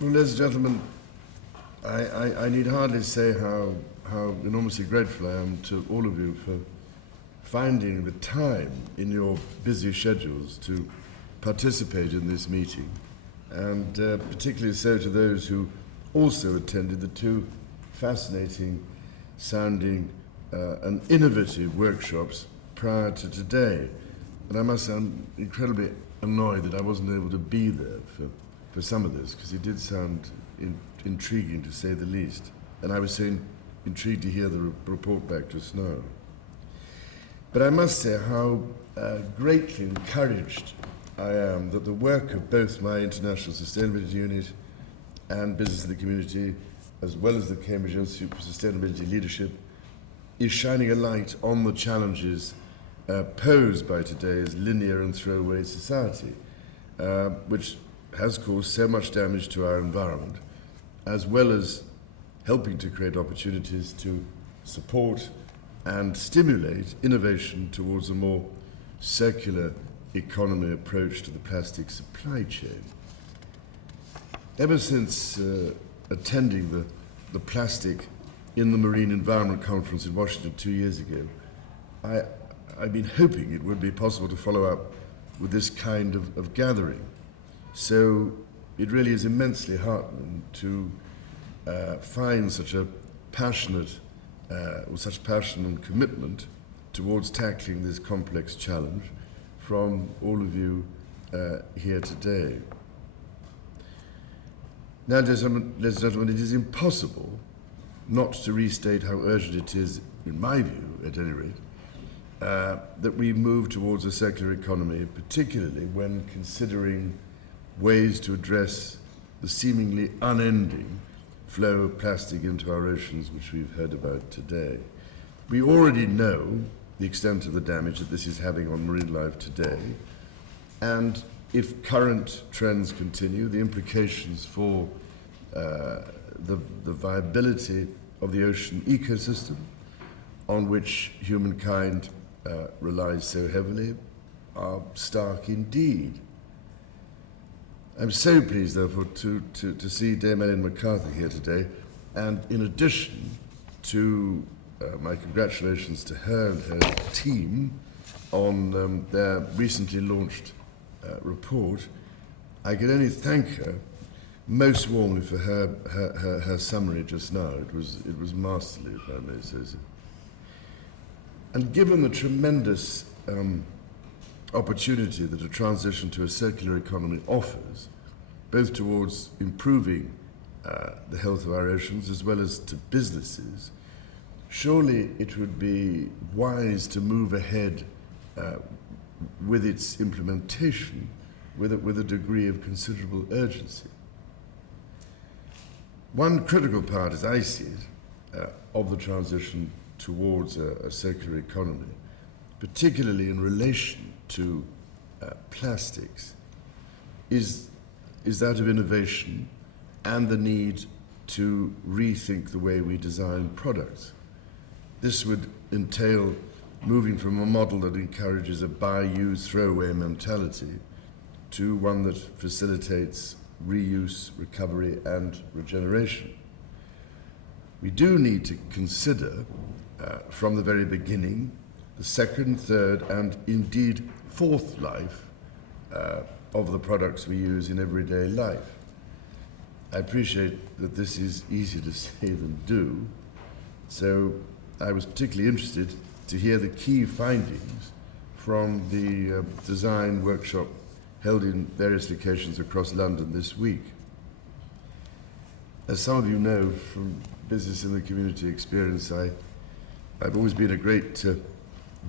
Well, ladies and gentlemen, I need hardly say how enormously grateful I am to all of you for finding the time in your busy schedules to participate in this meeting, and particularly so to those who also attended the two fascinating sounding and innovative workshops prior to today. And I must say I'm incredibly annoyed that I wasn't able to be there for some of this, because it did sound intriguing to say the least. And I was so intrigued to hear the report back just now. But I must say how greatly encouraged I am that the work of both my International Sustainability Unit and Business in the Community, as well as the Cambridge Institute for Sustainability Leadership, is shining a light on the challenges posed by today's linear and throwaway society, which has caused so much damage to our environment, as well as helping to create opportunities to support and stimulate innovation towards a more circular economy approach to the plastic supply chain. Ever since attending the Plastic in the Marine Environment Conference in Washington 2 years ago, I've been hoping it would be possible to follow up with this kind of gathering. So it really is immensely heartening to find such a passionate, with such passion and commitment towards tackling this complex challenge from all of you here today. Now, ladies and gentlemen, it is impossible not to restate how urgent it is, in my view, at any rate, that we move towards a circular economy, particularly when considering ways to address the seemingly unending flow of plastic into our oceans, which we've heard about today. We already know the extent of the damage that this is having on marine life today, and if current trends continue, the implications for the viability of the ocean ecosystem, on which humankind relies so heavily, are stark indeed. I'm so pleased, therefore, to see Dame Ellen MacArthur here today, and in addition to my congratulations to her and her team on their recently launched report, I can only thank her most warmly for her summary just now. It was masterly, if I may say so. And given the tremendous opportunity that a transition to a circular economy offers, both towards improving the health of our oceans as well as to businesses, surely it would be wise to move ahead with its implementation with a degree of considerable urgency. One critical part, as I see it, of the transition towards a circular economy, particularly in relation to plastics, is that of innovation and the need to rethink the way we design products. This would entail moving from a model that encourages a buy, use, throwaway mentality to one that facilitates reuse, recovery, and regeneration. We do need to consider from the very beginning the second, third, and indeed fourth life of the products we use in everyday life. I appreciate that this is easier to say than do, so I was particularly interested to hear the key findings from the design workshop held in various locations across London this week. As some of you know from Business in the Community experience, I've always been a great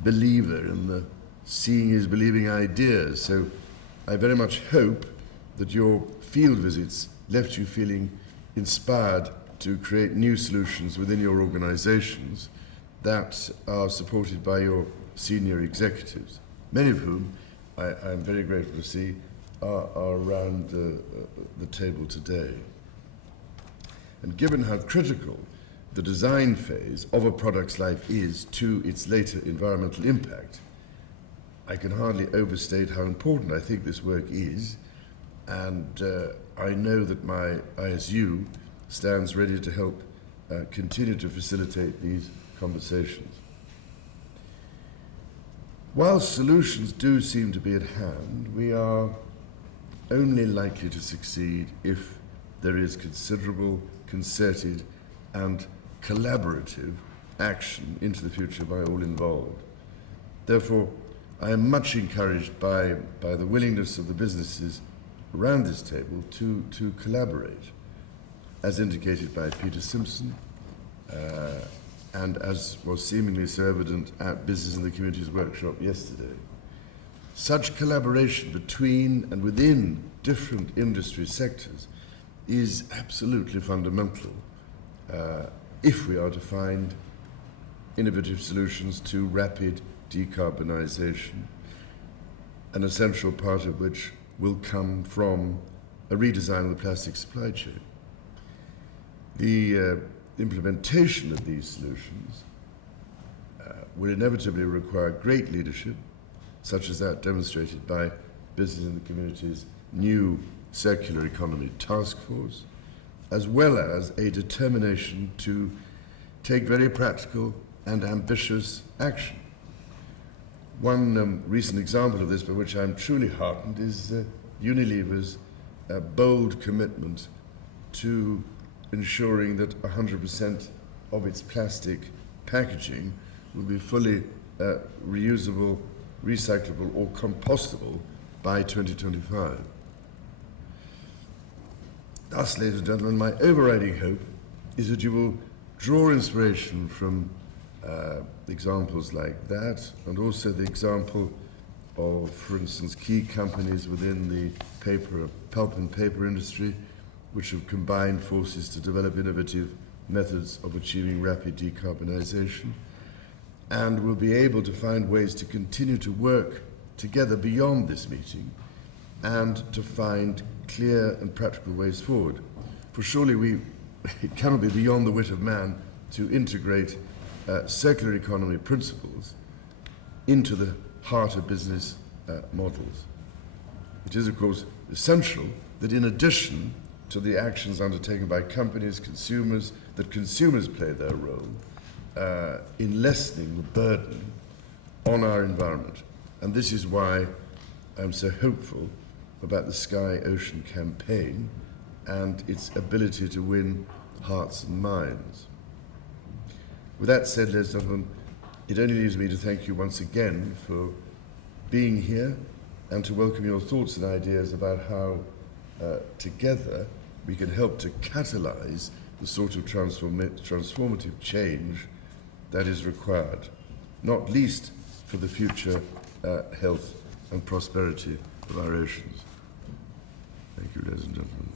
believer in the seeing is believing ideas, so I very much hope that your field visits left you feeling inspired to create new solutions within your organizations that are supported by your senior executives, many of whom I'm very grateful to see are around the table today. And given how critical the design phase of a product's life is to its later environmental impact, I can hardly overstate how important I think this work is, and I know that my ISU stands ready to help continue to facilitate these conversations. While solutions do seem to be at hand, we are only likely to succeed if there is considerable, concerted, and collaborative action into the future by all involved. Therefore, I am much encouraged by the willingness of the businesses around this table to collaborate, as indicated by Peter Simpson, and as was seemingly so evident at Business in the Communities workshop yesterday. Such collaboration between and within different industry sectors is absolutely fundamental if we are to find innovative solutions to rapid decarbonisation, an essential part of which will come from a redesign of the plastic supply chain. The implementation of these solutions will inevitably require great leadership, such as that demonstrated by Business in the Community's new Circular Economy Task Force, as well as a determination to take very practical and ambitious action. One recent example of this, by which I'm truly heartened, is Unilever's bold commitment to ensuring that 100% of its plastic packaging will be fully reusable, recyclable, or compostable by 2025. Thus, ladies and gentlemen, my overriding hope is that you will draw inspiration from examples like that, and also the example of, for instance, key companies within the pulp and paper industry, which have combined forces to develop innovative methods of achieving rapid decarbonisation, and will be able to find ways to continue to work together beyond this meeting and to find clear and practical ways forward. For surely it cannot be beyond the wit of man to integrate circular economy principles into the heart of business models. It is, of course, essential that in addition to the actions undertaken by companies, consumers, that consumers play their role in lessening the burden on our environment. And this is why I'm so hopeful about the Sky Ocean campaign and its ability to win hearts and minds. With that said, ladies and gentlemen, it only leaves me to thank you once again for being here and to welcome your thoughts and ideas about how together we can help to catalyse the sort of transformative change that is required, not least for the future health and prosperity of our oceans. Thank you, ladies and gentlemen.